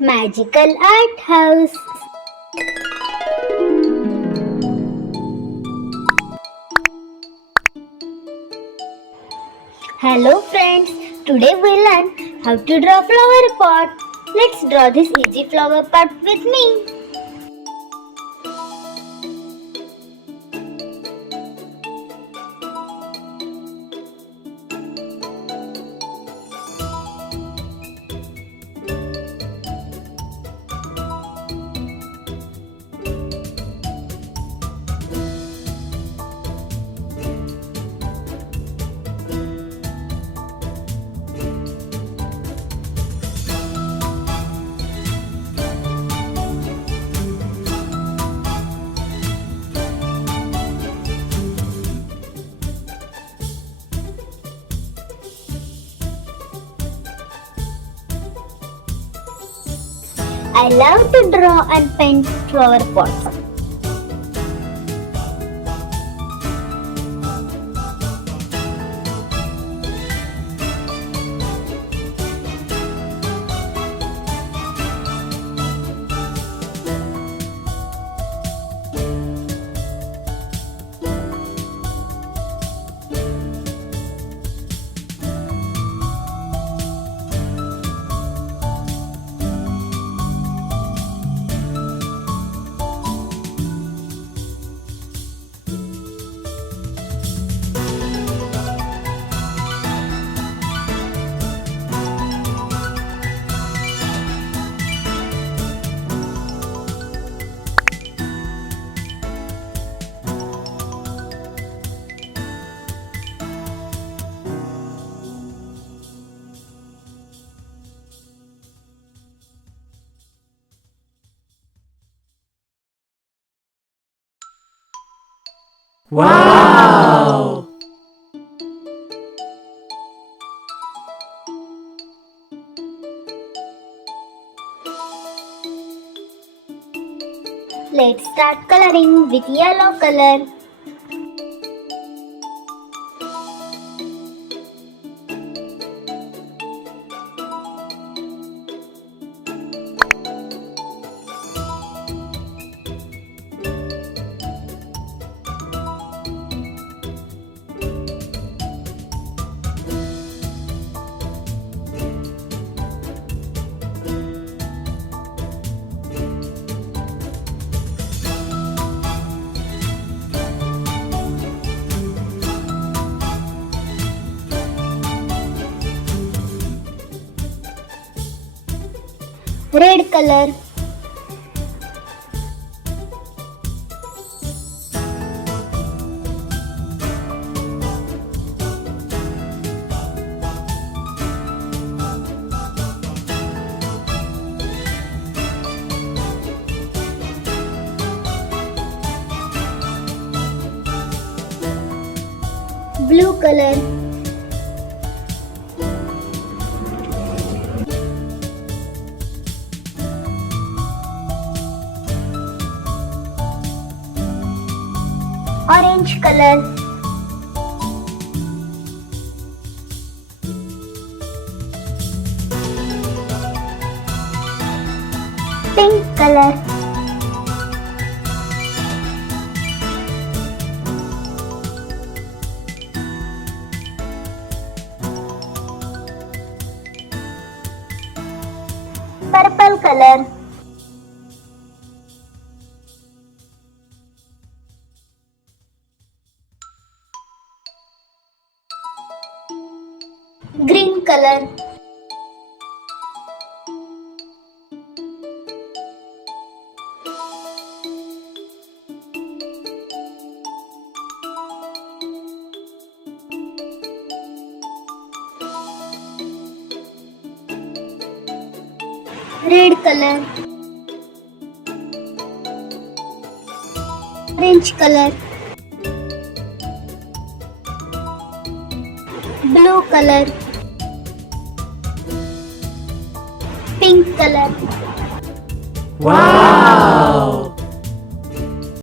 Magical Art House. Hello friends, today we learn how to draw flower pot. Let's draw this easy flower pot with me. I love to draw and paint flower pots. Wow! Let's start coloring with yellow color. Red color. Blue color. Orange color. Pink color. Purple color. Green color. Red color. Orange color. Blue color. Pink color. Wow!